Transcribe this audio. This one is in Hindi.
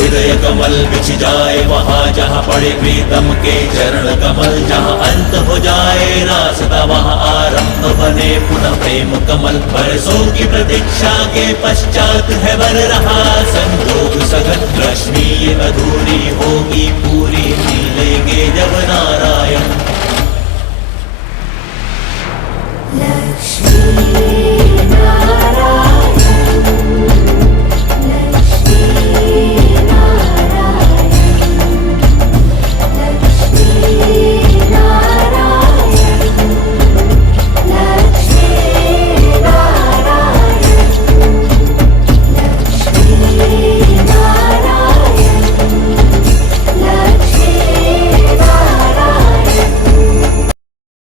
हृदय कमल बिछ जाए वहाँ जहाँ पड़े प्रीतम के चरण कमल, जहाँ अंत हो जाए रास्ता वहाँ आरंभ बने पुनः प्रेम कमल। बरसों की प्रतीक्षा के पश्चात है बर रहा संजोग सघन, रश्मि ये अधूरी होगी पूरी, मिलेंगे जब नारायण